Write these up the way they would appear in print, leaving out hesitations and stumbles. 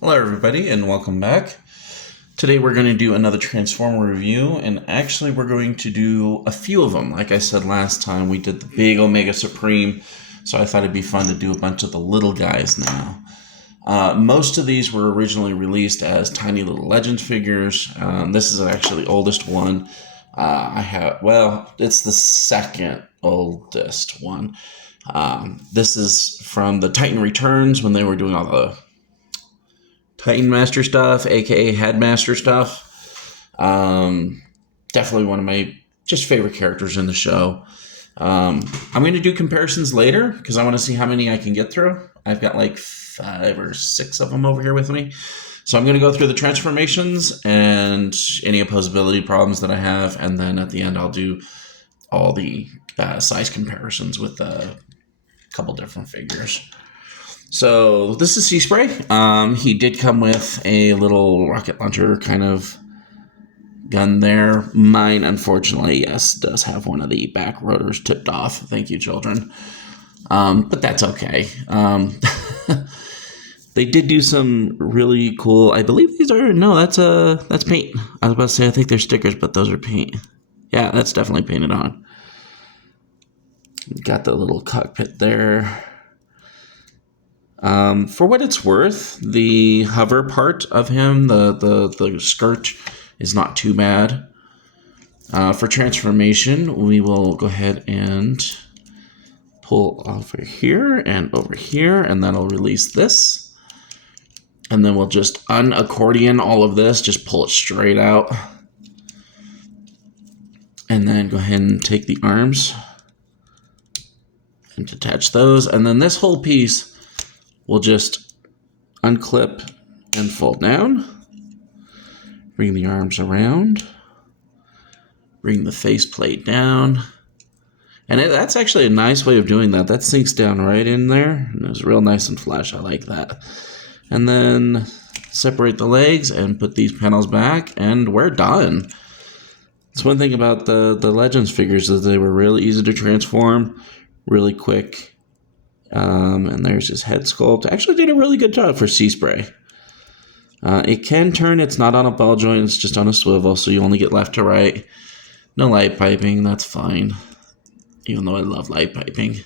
Hello everybody and welcome back. Today we're going to do another Transformer review, and actually we're going to do a few of them. Like I said last time, we did the big Omega Supreme, so I thought it'd be fun to do a bunch of the little guys now. Most of these were originally released as tiny little Legends figures. This is actually the oldest one. It's the second oldest one. This is from the Titan Returns when they were doing all the Titan Master stuff, aka Headmaster stuff. Definitely one of my just favorite characters in the show. I'm going to do comparisons later because I want to see how many I can get through. I've got like 5 or 6 of them over here with me. So I'm going to go through the transformations and any opposability problems that I have, and then at the end I'll do all the size comparisons with a couple different figures. So this is Seaspray. He did come with a little rocket launcher kind of gun there. Mine, unfortunately, yes, does have one of the back rotors tipped off. Thank you, children. But that's okay. They did do some really cool. I believe these are that's paint. I was about to say I think they're stickers, but those are paint. Yeah, that's definitely painted on. Got the little cockpit there. For what it's worth, the hover part of him, the skirt, is not too bad. For transformation, we will go ahead and pull over here, and that'll release this. And then we'll just unaccordion all of this, just pull it straight out. And then go ahead and take the arms and detach those. And then this whole piece we'll just unclip and fold down. Bring the arms around. Bring the faceplate down. And that's actually a nice way of doing that. That sinks down right in there. And it's real nice and flush. I like that. And then separate the legs and put these panels back, and we're done. It's one thing about the Legends figures is they were really easy to transform, really quick. And there's his head sculpt. Actually did a really good job for Seaspray. It can turn. It's not on a ball joint. It's just on a swivel, so you only get left to right. No light piping. That's fine. Even though I love light piping.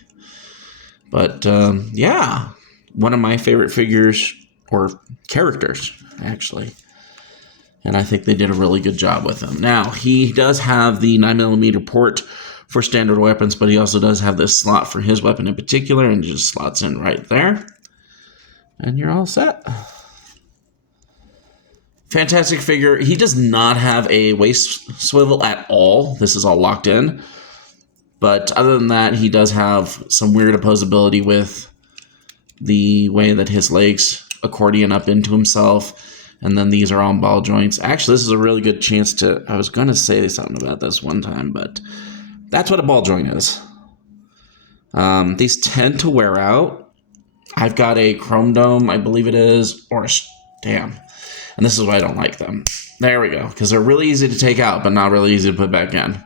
But, yeah. One of my favorite figures, or characters, actually. And I think they did a really good job with him. Now, he does have the 9mm port for standard weapons, but he also does have this slot for his weapon in particular, and just slots in right there. And you're all set. Fantastic figure. He does not have a waist swivel at all. This is all locked in. But other than that, he does have some weird opposability with the way that his legs accordion up into himself. And then these are on ball joints. Actually, this is a really good chance to... I was going to say something about this one time, but that's what a ball joint is. These tend to wear out. I've got a chrome dome, I believe it is, or a damn. And this is why I don't like them. There we go, because they're really easy to take out, but not really easy to put back in.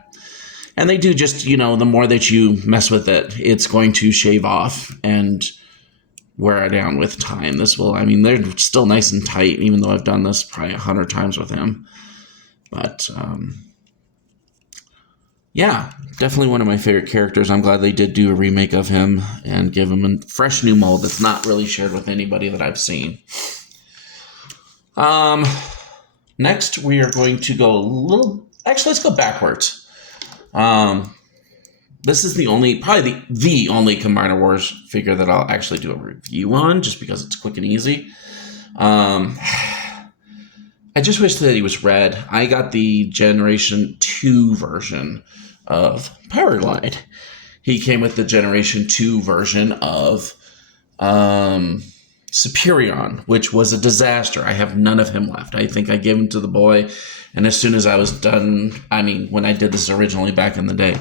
And they do just, the more that you mess with it, it's going to shave off and wear it down with time. They're still nice and tight, even though I've done this probably 100 times with him. But, yeah, definitely one of my favorite characters. I'm glad they did do a remake of him and give him a fresh new mold that's not really shared with anybody that I've seen. Next, we are going to go let's go backwards. This is the only Combiner Wars figure that I'll actually do a review on, just because it's quick and easy. I just wish that he was red. I got the Generation 2 version of Powerglide. He came with the Generation 2 version of Superion, which was a disaster. I have none of him left. I think I gave him to the boy, and as soon as I was done, when I did this originally back in the day,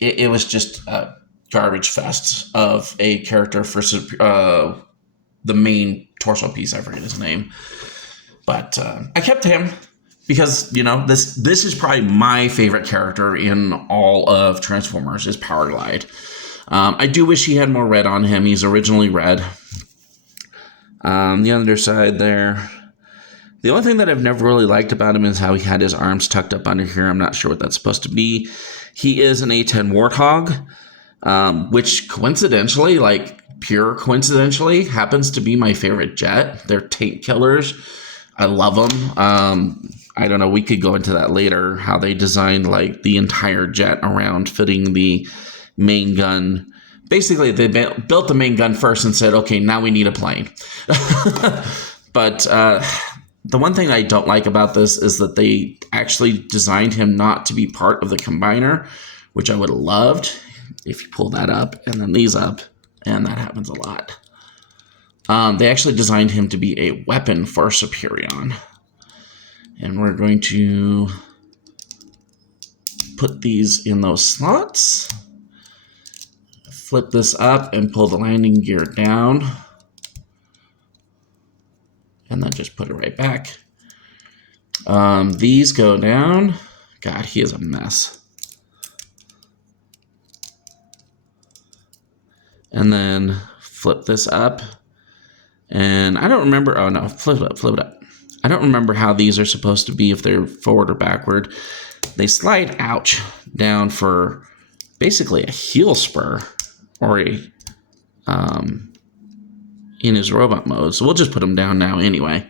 it was just a garbage fest of a character for the main torso piece. I forget his name. But I kept him because, this is probably my favorite character in all of Transformers is Powerglide. I do wish he had more red on him. He's originally red. The underside there. The only thing that I've never really liked about him is how he had his arms tucked up under here. I'm not sure what that's supposed to be. He is an A10 Warthog, which coincidentally, like pure coincidentally, happens to be my favorite jet. They're tank killers. I love them. I don't know. We could go into that later, how they designed like the entire jet around fitting the main gun. Basically, they built the main gun first and said, okay, now we need a plane. But the one thing I don't like about this is that they actually designed him not to be part of the combiner, which I would have loved if you pull that up and then these up, and that happens a lot. They actually designed him to be a weapon for Superion. And we're going to put these in those slots. Flip this up and pull the landing gear down. And then just put it right back. These go down. God, he is a mess. And then flip this up. And I don't remember. Oh, no. Flip it up. Flip it up. I don't remember how these are supposed to be, if they're forward or backward. They slide out down for basically a heel spur or a in his robot mode. So we'll just put him down now anyway.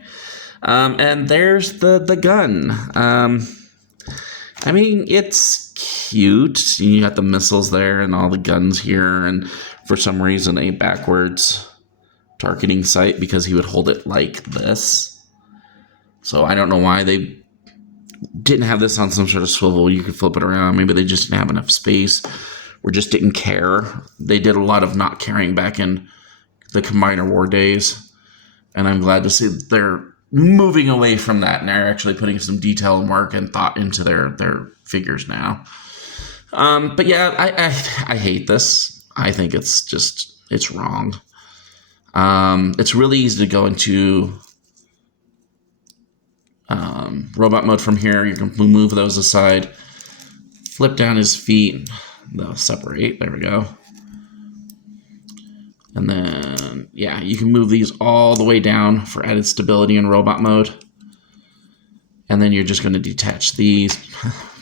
And there's the gun. I mean, it's cute. You got the missiles there and all the guns here, and for some reason a backwards targeting sight because he would hold it like this. So I don't know why they didn't have this on some sort of swivel. You could flip it around. Maybe they just didn't have enough space or just didn't care. They did a lot of not caring back in the Combiner War days. And I'm glad to see that they're moving away from that and they're actually putting some detail and work and thought into their figures now. But yeah, I hate this. I think it's wrong. It's really easy to go into robot mode from here. You can move those aside, flip down his feet, they'll separate, there we go. And then, yeah, you can move these all the way down for added stability in robot mode. And then you're just going to detach these.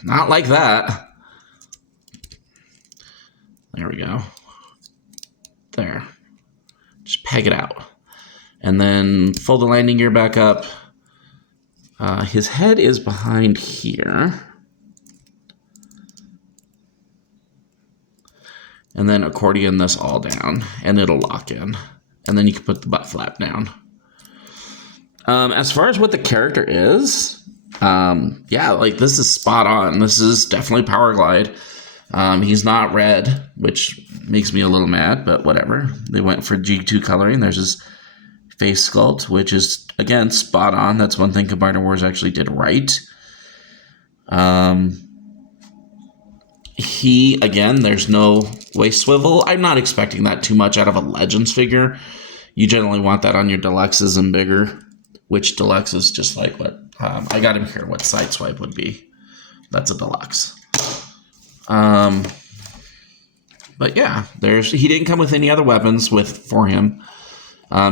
Not like that. There we go. There. Just peg it out. And then fold the landing gear back up. His head is behind here. And then accordion this all down, and it'll lock in. And then you can put the butt flap down. As far as what the character is, yeah, like this is spot on. This is definitely Powerglide. He's not red, which makes me a little mad, but whatever. They went for G2 coloring. There's his face sculpt, which is, again, spot on. That's one thing Combiner Wars actually did right. He, again, there's no waist swivel. I'm not expecting that too much out of a Legends figure. You generally want that on your Deluxes and bigger, which Deluxe is just like what, I got him here, what Sideswipe would be. That's a Deluxe. But yeah, he didn't come with any other weapons for him.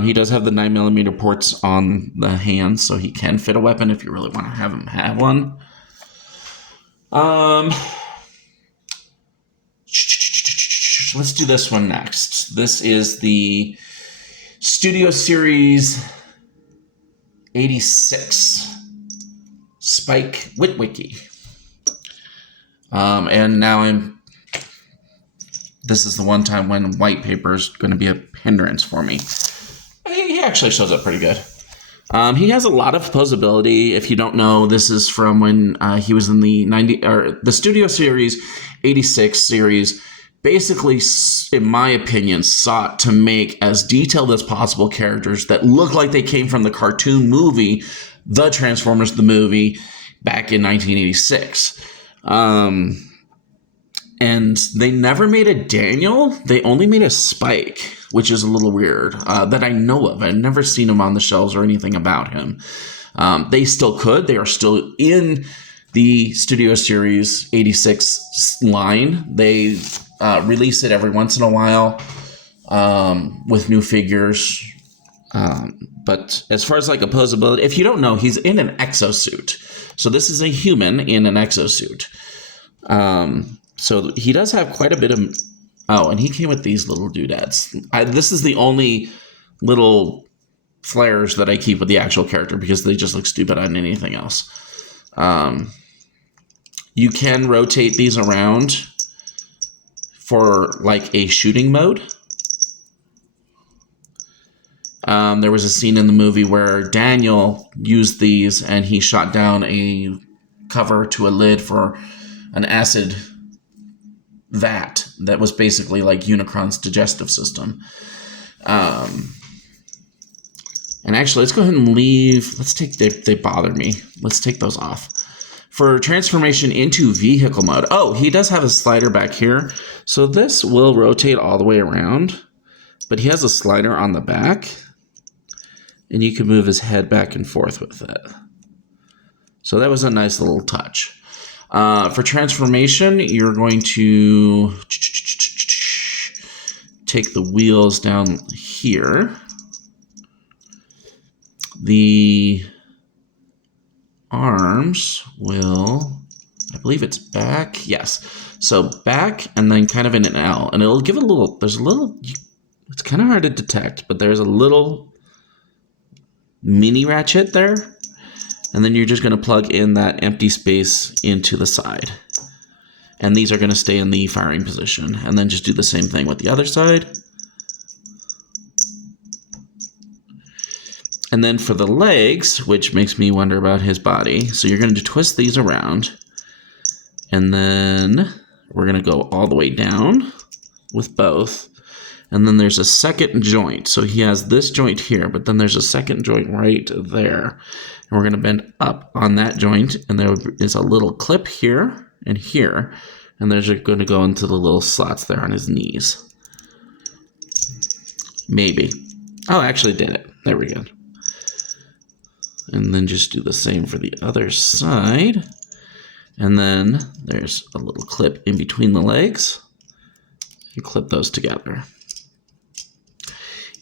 He does have the 9mm ports on the hands, so he can fit a weapon if you really want to have him have one. Let's do this one next. This is the Studio Series 86 Spike Witwicky. And now this is the one time when white paper is going to be a hindrance for me. He actually shows up pretty good. He has a lot of posability. If you don't know, this is from when he was in the Studio Series 86 series. Basically, in my opinion, sought to make as detailed as possible characters that look like they came from the cartoon movie, The Transformers the movie, back in 1986. And they never made a Daniel. They only made a Spike, which is a little weird, that I know of. I've never seen him on the shelves or anything about him. They still could. They are still in the Studio Series 86 line. They release it every once in a while with new figures. But as far as like opposability, if you don't know, he's in an exosuit. So this is a human in an exosuit. So he does have quite a bit of... Oh, and he came with these little doodads. This is the only little flares that I keep with the actual character because they just look stupid on anything else. You can rotate these around for like a shooting mode. There was a scene in the movie where Daniel used these and he shot down a cover to a lid for an acid vat that was basically like Unicron's digestive system. And actually, let's go ahead and leave. Let's take, they bother me. Let's take those off. For transformation into vehicle mode. Oh, he does have a slider back here. So this will rotate all the way around. But he has a slider on the back. And you can move his head back and forth with it. So that was a nice little touch. For transformation, you're going to take the wheels down here. The arms will, I believe it's back. Yes. So back and then kind of in an L. And it'll give it a little, there's a little, it's kind of hard to detect, but there's a little mini ratchet there. And then you're just going to plug in that empty space into the side. And these are going to stay in the firing position. And then just do the same thing with the other side. And then for the legs, which makes me wonder about his body. So you're going to twist these around. And then we're going to go all the way down with both. And then there's a second joint. So he has this joint here, but then there's a second joint right there. And we're going to bend up on that joint. And there is a little clip here and here. And there's going to go into the little slots there on his knees. Maybe. Oh, I actually did it. There we go. And then just do the same for the other side. And then there's a little clip in between the legs. You clip those together.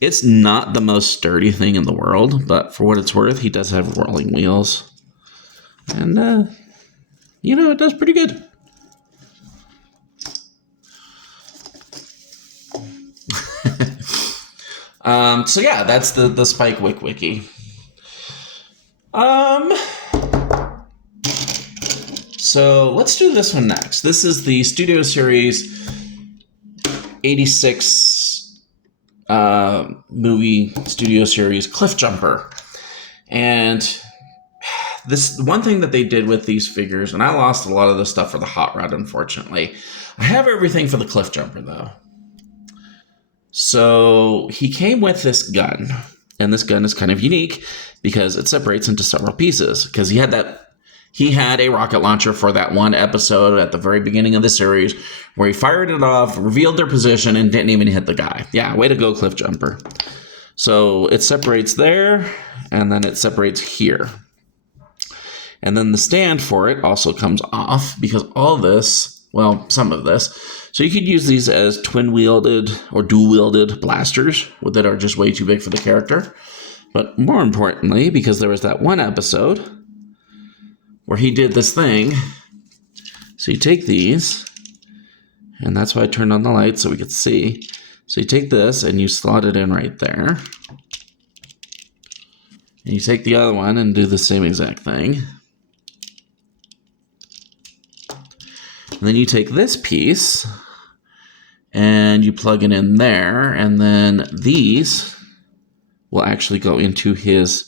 It's not the most sturdy thing in the world, but for what it's worth, he does have rolling wheels. And, you know, it does pretty good. So yeah, that's the Spike Wick Wiki. So let's do this one next. This is the Studio Series 86 movie Studio Series Cliffjumper. And this one thing that they did with these figures, and I lost a lot of the stuff for the Hot Rod, unfortunately. I have everything for the Cliffjumper, though. So he came with this gun, and this gun is kind of unique because it separates into several pieces. Because he had a rocket launcher for that one episode at the very beginning of the series where he fired it off, revealed their position, and didn't even hit the guy. Yeah, way to go, Cliffjumper. So it separates there, and then it separates here. And then the stand for it also comes off because all this, well, some of this. So you could use these as twin-wielded or dual-wielded blasters that are just way too big for the character. But more importantly, because there was that one episode where he did this thing. So you take these, and that's why I turned on the light so we could see. So you take this and you slot it in right there. And you take the other one and do the same exact thing. And then you take this piece and you plug it in there, and then these will actually go into his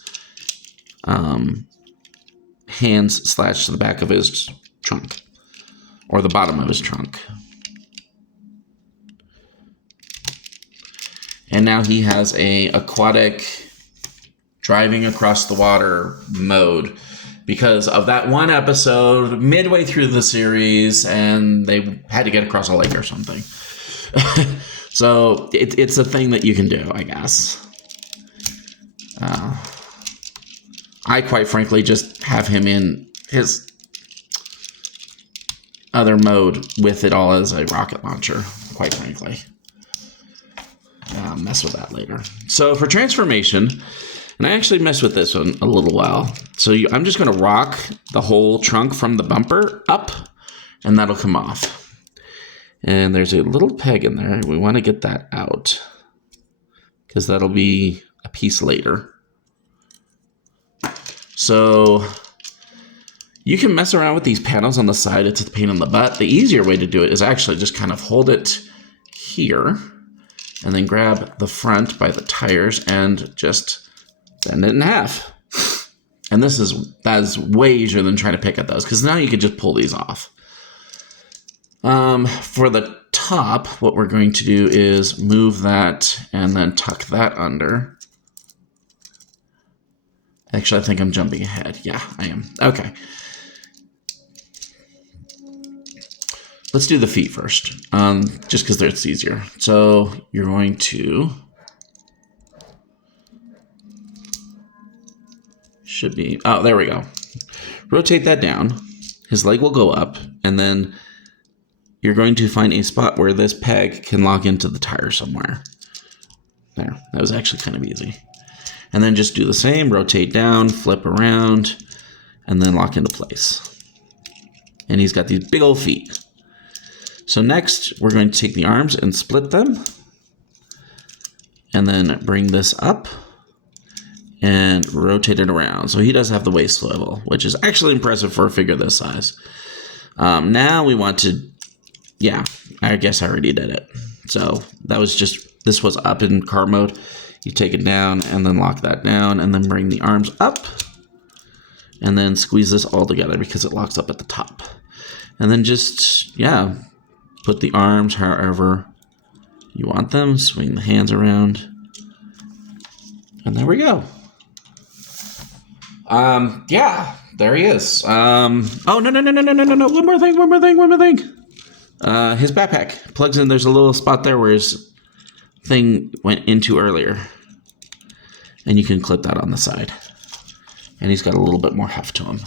hands / the back of his trunk, or the bottom of his trunk. And now he has a aquatic driving across the water mode because of that one episode midway through the series, and they had to get across a lake or something. So it's a thing that you can do, I guess. I quite frankly just have him in his other mode with it all as a rocket launcher, quite frankly. mess with that later. So for transformation, and I actually messed with this one a little while. So I'm just going to rock the whole trunk from the bumper up, and that'll come off. And there's a little peg in there. We want to get that out because that'll be a piece later. So you can mess around with these panels on the side. It's a pain in the butt. The easier way to do it is actually just kind of hold it here and then grab the front by the tires and just bend it in half. And that is way easier than trying to pick at those because now you can just pull these off. For the top, what we're going to do is move that and then tuck that under. Actually, I think I'm jumping ahead. Yeah, I am. Okay. Let's do the feet first, just because it's easier. So you're going to... Should be... Oh, there we go. Rotate that down. His leg will go up, and then you're going to find a spot where this peg can lock into the tire somewhere. There. That was actually kind of easy. And then just do the same. Rotate down, flip around, and then lock into place. And he's got these big old feet. So next, we're going to take the arms and split them. And then bring this up and rotate it around. So he does have the waist swivel, which is actually impressive for a figure this size. Now we want to... Yeah, I guess I already did it. So that was just... This was up in car mode. You take it down and then lock that down and then bring the arms up. And then squeeze this all together because it locks up at the top. And then just, yeah... Put the arms however you want them. Swing the hands around. And there we go. Yeah, there he is. Oh, no. One more thing. His backpack plugs in. There's a little spot there where his thing went into earlier. And you can clip that on the side. And he's got a little bit more heft to him.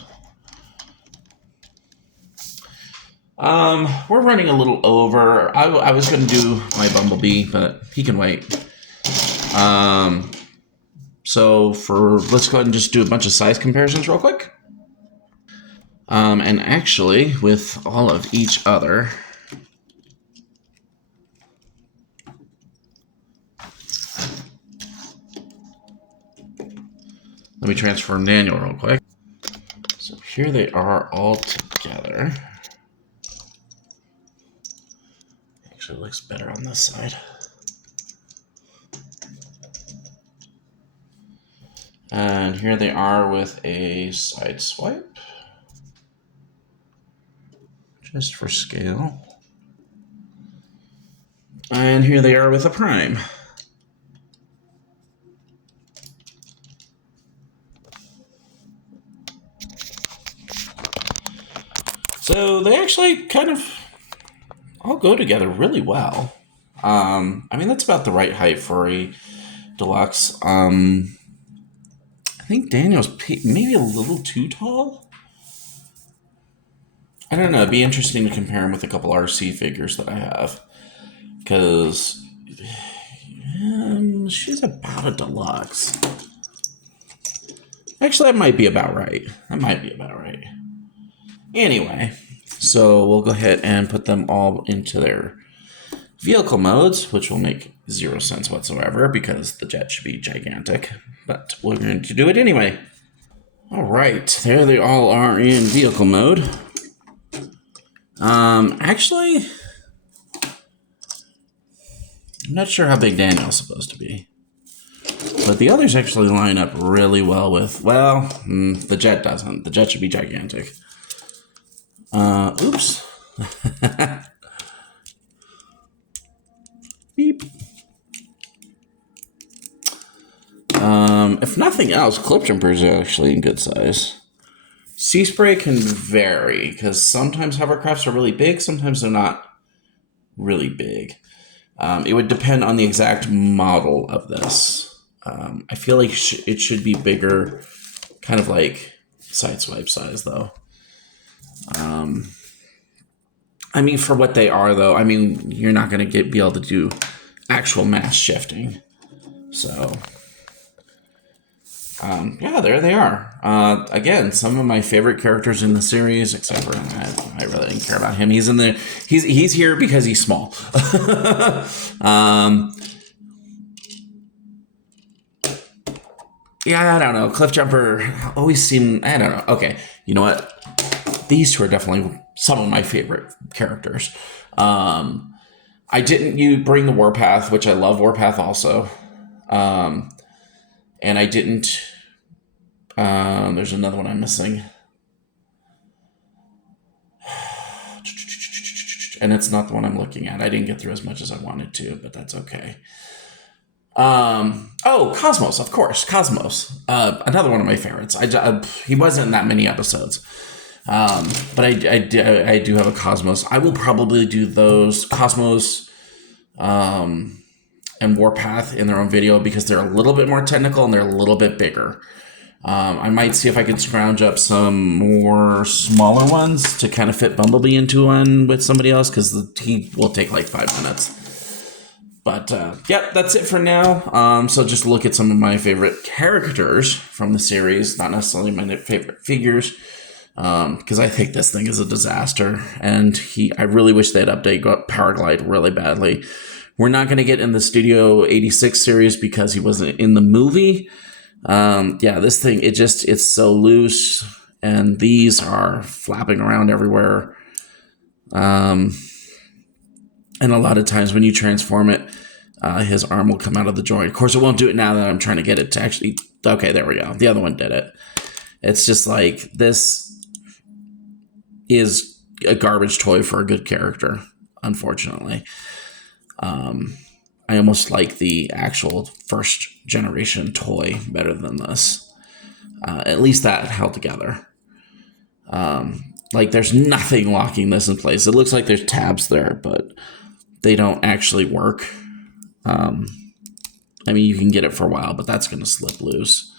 We're running a little over. I was going to do my Bumblebee, but he can wait. So let's go ahead and just do a bunch of size comparisons real quick. And actually, with all of each other, let me transform Daniel real quick. So here they are all together. Actually, it looks better on this side. And here they are with a side swipe. Just for scale. And here they are with a prime. So they actually kind of all go together really well. I mean, that's about the right height for a deluxe. I think Daniel's maybe a little too tall. I don't know. It'd be interesting to compare him with a couple RC figures that I have. Because she's about a deluxe. Actually, that might be about right. Anyway, so we'll go ahead and put them all into their vehicle modes, which will make 0 sense whatsoever because the jet should be gigantic. But we're going to do it anyway. All right, there they all are in vehicle mode. Actually, I'm not sure how big Daniel's supposed to be. But the others actually line up really well with, the jet doesn't. The jet should be gigantic. Oops. Beep. If nothing else, Cliffjumper is actually in good size. Seaspray can vary, because sometimes hovercrafts are really big, sometimes they're not really big. It would depend on the exact model of this. I feel like it should be bigger, kind of like Sideswipe size, though. I mean, for what they are, though, I mean, you're not going to be able to do actual mass shifting. So, yeah, there they are. Again, some of my favorite characters in the series, except for I really didn't care about him. He's in the he's here because he's small. Yeah, I don't know. Cliffjumper always seemed, I don't know. Okay, you know what? These two are definitely some of my favorite characters. I didn't you bring the Warpath, which I love Warpath also. And I didn't. There's another one I'm missing. And it's not the one I'm looking at. I didn't get through as much as I wanted to, but that's okay. Oh, Cosmos, of course. Cosmos. Another one of my favorites. He wasn't in that many episodes. But I do have a Cosmos. I will probably do those Cosmos and Warpath in their own video because they're a little bit more technical and they're a little bit bigger. I might see if I can scrounge up some more smaller ones to kind of fit Bumblebee into one with somebody else because he will take like 5 minutes. But yeah, that's it for now. So just look at some of my favorite characters from the series, not necessarily my favorite figures, because I think this thing is a disaster. And I really wish they'd update Powerglide really badly. We're not going to get in the Studio 86 series because he wasn't in the movie. Yeah, this thing, it's so loose, and these are flapping around everywhere. And a lot of times when you transform it, his arm will come out of the joint. Of course, it won't do it now that I'm trying to get it to actually... Okay, there we go. The other one did it. It's just like, this is a garbage toy for a good character, unfortunately. I almost like the actual first generation toy better than this. At least that held together. Like, there's nothing locking this in place. It looks like there's tabs there, but they don't actually work. I mean, you can get it for a while, but that's going to slip loose.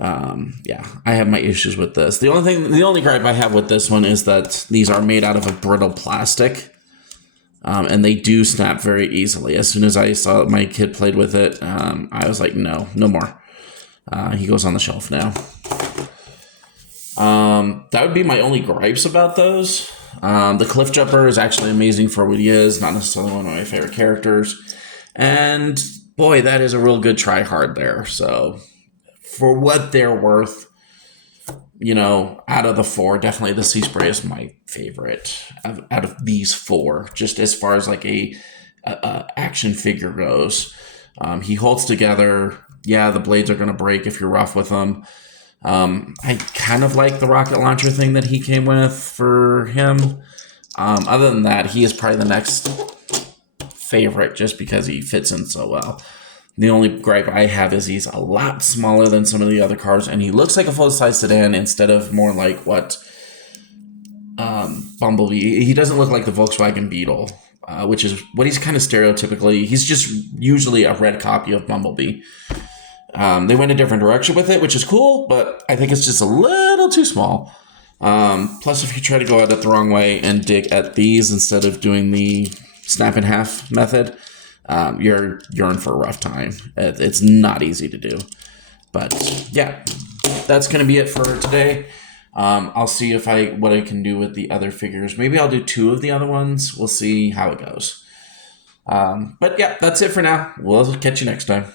Yeah, I have my issues with this. The only gripe I have with this one is that these are made out of a brittle plastic. And they do snap very easily. As soon as I saw my kid played with it, I was like, no more. He goes on the shelf now. That would be my only gripes about those. The Cliffjumper is actually amazing for what he is, not necessarily one of my favorite characters. And boy, that is a real good try hard there. So for what they're worth, you know, out of the four, definitely the Seaspray is my favorite out of these four, just as far as like a action figure goes. He holds together. Yeah, the blades are going to break if you're rough with them. I kind of like the rocket launcher thing that he came with for him. Other than that, he is probably the next favorite just because he fits in so well. The only gripe I have is he's a lot smaller than some of the other cars, and he looks like a full-size sedan instead of more like what Bumblebee. He doesn't look like the Volkswagen Beetle, which is what he's kind of stereotypically. He's just usually a red copy of Bumblebee. They went a different direction with it, which is cool, but I think it's just a little too small. Plus, if you try to go at it the wrong way and dig at these instead of doing the snap in half method, you're in for a rough time. It's not easy to do. But yeah, that's going to be it for today. I'll see what I can do with the other figures. Maybe I'll do 2 of the other ones. We'll see how it goes. But yeah, that's it for now. We'll catch you next time.